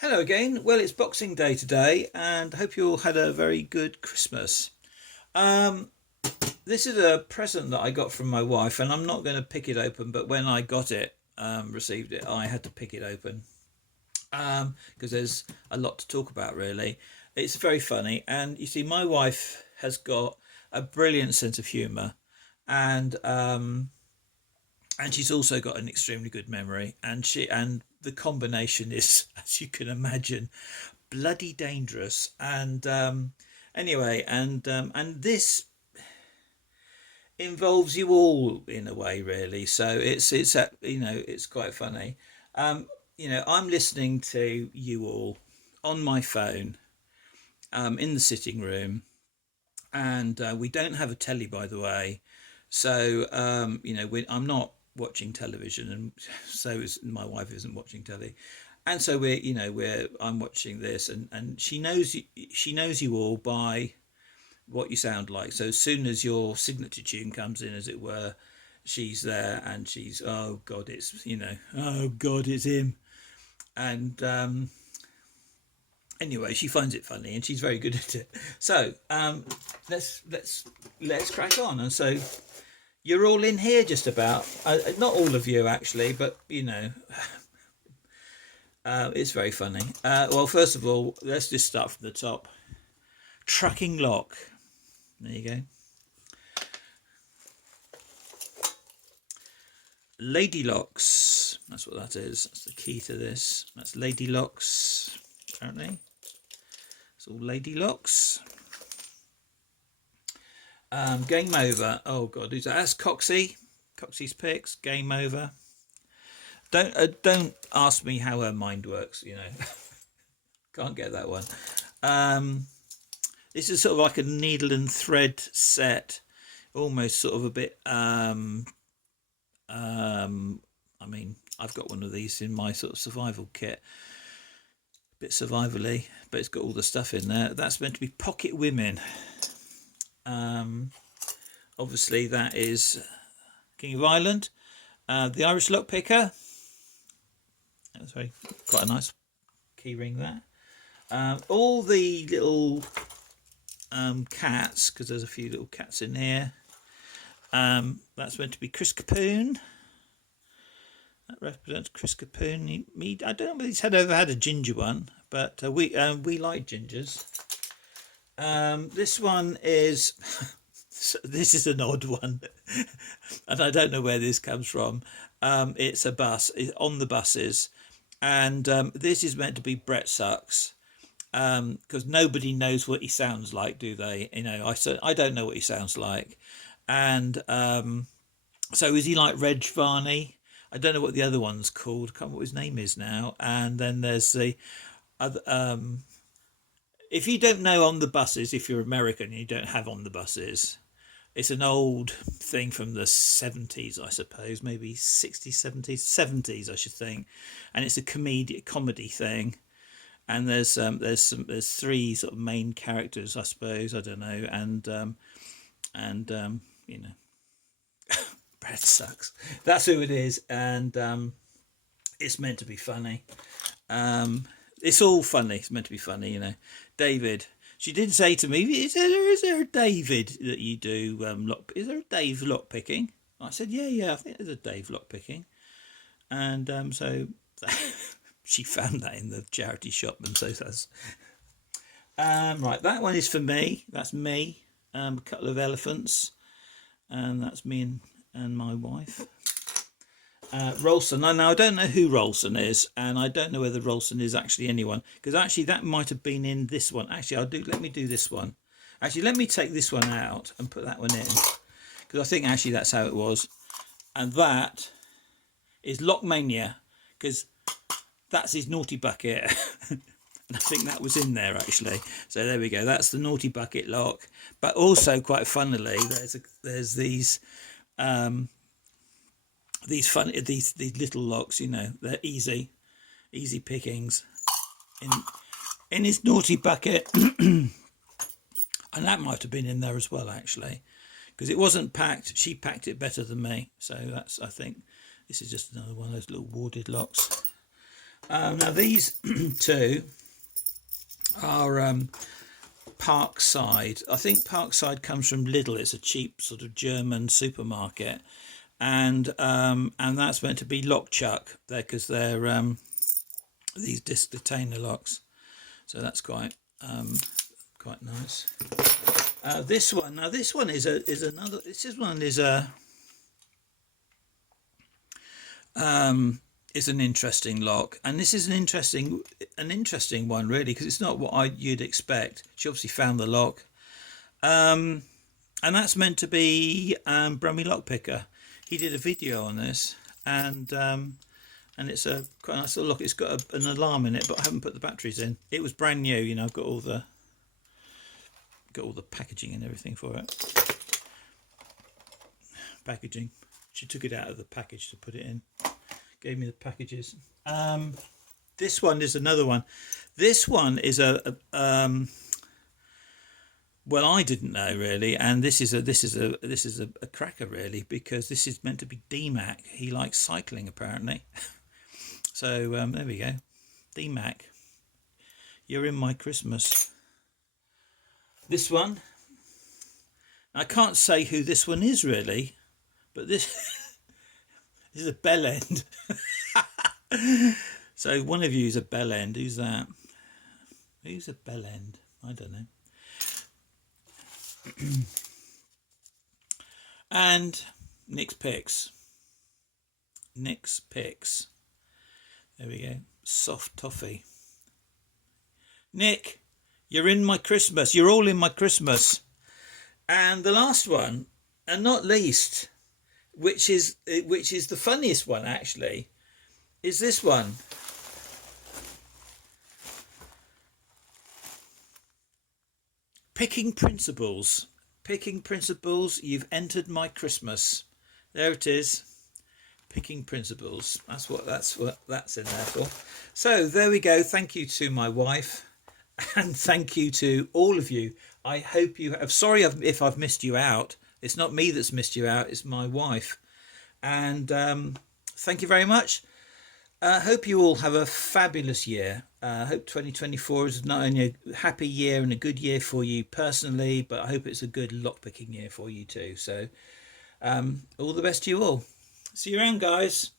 Hello again. Well, it's Boxing Day today, and hope you all had a very good Christmas. Um, this is a present that I got from my wife, and I'm not going to pick it open. But when I got it, received it, I had to pick it open because there's a lot to talk about. Really, it's very funny, and you see, my wife has got a brilliant sense of humour, and and she's also got an extremely good memory, and the combination is, as you can imagine, bloody dangerous. And anyway, and this involves you all in a way, really. So it's quite funny. Um, I'm listening to you all on my phone in the sitting room, and we don't have a telly, by the way. So I'm not watching television, and so is my wife isn't watching telly, and so I'm watching this, and she knows you all by what you sound like. So as soon as your signature tune comes in, as it were, she's there, and she's, oh God, oh God, it's him. And anyway, she finds it funny, and she's very good at it. So let's crack on. And so you're all in here, just about. Not all of you actually, but it's very funny. Well, first of all, let's just start from the top. Trucking lock. There you go. Lady locks. That's what that is. That's the key to this. That's lady locks. Apparently, it's all lady locks. Game over. Oh God, who's that? That's Coxie. Coxie's picks. Game over. Don't ask me how her mind works. Can't get that one. This is sort of like a needle and thread set, almost sort of a bit. I mean, I've got one of these in my sort of survival kit. A bit survivally, but it's got all the stuff in there. That's meant to be pocket women. Obviously, that is King of Ireland. The Irish lockpicker. That was quite a nice key ring there. All the little cats, because there's a few little cats in here. That's meant to be Chris Capoon. That represents Chris Capoon. I don't know if he's ever had a ginger one, but we like gingers. This one is this is an odd one, and I don't know where this comes from. It's a bus. It's on the buses, and this is meant to be Brett Sucks, because nobody knows what he sounds like, do they? I don't know what he sounds like, and so is he like Reg Varney? I don't know what the other one's called. I can't remember what his name is now. And then there's the other. If you don't know On the Buses, if you're American and you don't have On the Buses, it's an old thing from the 70s, I suppose, maybe 60s, 70s, 70s, I should think, and it's a comedy thing. And there's three sort of main characters, I suppose. I don't know, and Brad Sucks. That's who it is, and it's meant to be funny. It's all funny. It's meant to be funny. David. She did say to me, "Is there a David that you do lock? Is there a Dave lock picking?" I said, "Yeah. I think there's a Dave lock picking," and so she found that in the charity shop, and so that's right. That one is for me. That's me. A couple of elephants, and that's me and my wife. Rolson. Now I don't know who Rolson is, and I don't know whether Rolson is actually anyone, because actually that might have been in this one. Actually, let me do this one. Actually, let me take this one out and put that one in, because I think actually that's how it was. And that is Lockmania, because that's his naughty bucket. And I think that was in there actually. So there we go. That's the naughty bucket lock. But also, quite funnily, there's these little locks. They're easy pickings in his naughty bucket, and that might have been in there as well actually, because it wasn't packed. She packed it better than me. So I think this is just another one of those little warded locks. Now these two are Parkside. I think Parkside comes from Lidl. It's a cheap sort of German supermarket, and that's meant to be lock chuck there because they're these disc detainer locks. So that's quite nice. This one is an interesting lock, and this is an interesting one really, because it's not what you'd expect. She obviously found the lock, and that's meant to be Brummy Lockpicker. He did a video on this, and it's a quite nice little lock. It's got an alarm in it, but I haven't put the batteries in. It was brand new, you know. I've got all the packaging and everything for it. Packaging. She took it out of the package to put it in. Gave me the packages. This one is another one. This one is well, I didn't know really, and this is a cracker really, because this is meant to be DMAC. He likes cycling apparently. So there we go. DMAC, you're in my Christmas. This one, I can't say who this one is really, but this is a bell end. So one of you is a bell end. Who's that? Who's a bell end? I don't know. And Nick's Picks. Nick's Picks. There we go. Soft toffee. Nick, you're in my Christmas. You're all in my Christmas. And the last one, and not least, which is the funniest one actually, is this one. Picking Principles. Picking Principles, you've entered my Christmas. There it is. Picking Principles. That's what that's in there for. So there we go. Thank you to my wife, and thank you to all of you. I hope you have. Sorry if I've missed you out. It's not me that's missed you out. It's my wife. And thank you very much. I hope you all have a fabulous year. I hope 2024 is not only a happy year and a good year for you personally, but I hope it's a good lockpicking year for you too. So all the best to you all. See you around, guys.